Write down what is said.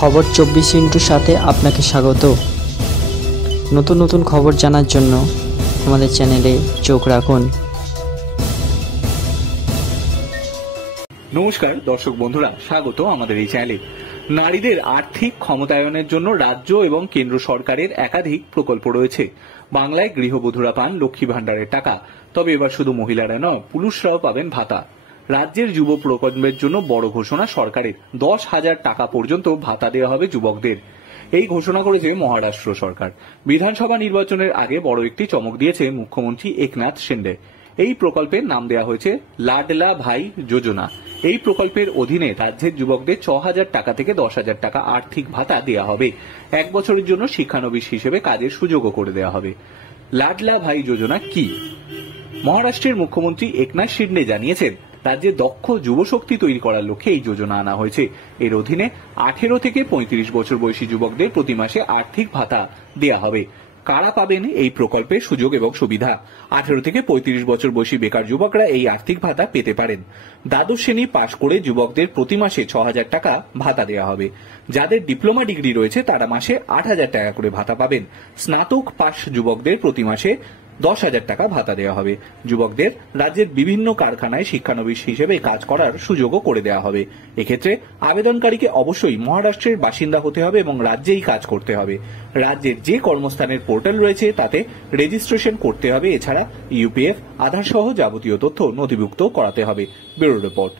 খবর 24 সাথে আপনাকে স্বাগত। নতুন নতুন খবর জানার জন্য আমাদের চ্যানেলে চোখ রাখুন। নমস্কার দর্শক বন্ধুরা, স্বাগত আমাদের এই চ্যানেলে। নারীদের আর্থিক ক্ষমতায়নের জন্য রাজ্য এবং কেন্দ্র সরকারের একাধিক প্রকল্প রয়েছে। বাংলায় গৃহবধূরা পান লক্ষ্মী ভাণ্ডারের টাকা, তবে এবার শুধু মহিলারা নয়, পুরুষরাও পাবেন ভাতা। রাজ্যের যুব প্রকল্পের জন্য বড় ঘোষণা সরকারের, 10,000 টাকা পর্যন্ত ভাতা দেওয়া হবে যুবকদের। এই ঘোষণা করেছে মহারাষ্ট্র সরকার। বিধানসভা নির্বাচনের আগে বড় একটি চমক দিয়েছে মুখ্যমন্ত্রী একনাথ শিন্ডে। এই প্রকল্পের নাম দেওয়া হয়েছে লাডলা ভাই যোজনা। এই প্রকল্পের অধীনে রাজ্যের যুবকদের 6,000 টাকা থেকে 10,000 টাকা আর্থিক ভাতা দেওয়া হবে। 1 বছরের জন্য শিক্ষানবিশ হিসেবে কাজের সুযোগও করে দেওয়া হবে। লাডলা ভাই যোজনা কি? মহারাষ্ট্রের মুখ্যমন্ত্রী একনাথ শিন্ডে জানিয়েছেন, রাজ্যে দক্ষ যুবশক্তি তৈরি করার লক্ষ্যে এই যোজনা আনা হয়েছে। এর অধীনে 18 থেকে 35 বছর বয়সী যুবকদের প্রতি মাসে আর্থিক ভাতা দেওয়া হবে। কারা পাবেন এই প্রকল্পের সুযোগ এবং সুবিধা? 18 থেকে 35 বছর বয়সী বেকার যুবকরা এই আর্থিক ভাতা পেতে পারেন। দ্বাদশ শ্রেণী পাশ করে যুবকদের প্রতি মাসে 6,000 টাকা ভাতা দেওয়া হবে। যাদের ডিপ্লোমা ডিগ্রি রয়েছে তারা মাসে 8,000 টাকা করে ভাতা পাবেন। স্নাতক পাশ যুবকদের প্রতি মাসে 10,000 টাকা ভাতা দেওয়া হবে। যুবকদের রাজ্যের বিভিন্ন কারখানায় শিক্ষানবিশ হিসেবে কাজ করার সুযোগও করে দেওয়া হবে। এক্ষেত্রে আবেদনকারীকে অবশ্যই মহারাষ্ট্রের বাসিন্দা হতে হবে এবং রাজ্যেই কাজ করতে হবে। রাজ্যের যে কর্মস্থানের পোর্টাল রয়েছে তাতে রেজিস্ট্রেশন করতে হবে। এছাড়া ইউপিএফ, আধার সহ যাবতীয় তথ্য নথিভুক্ত করাতে হবে। Bureau report.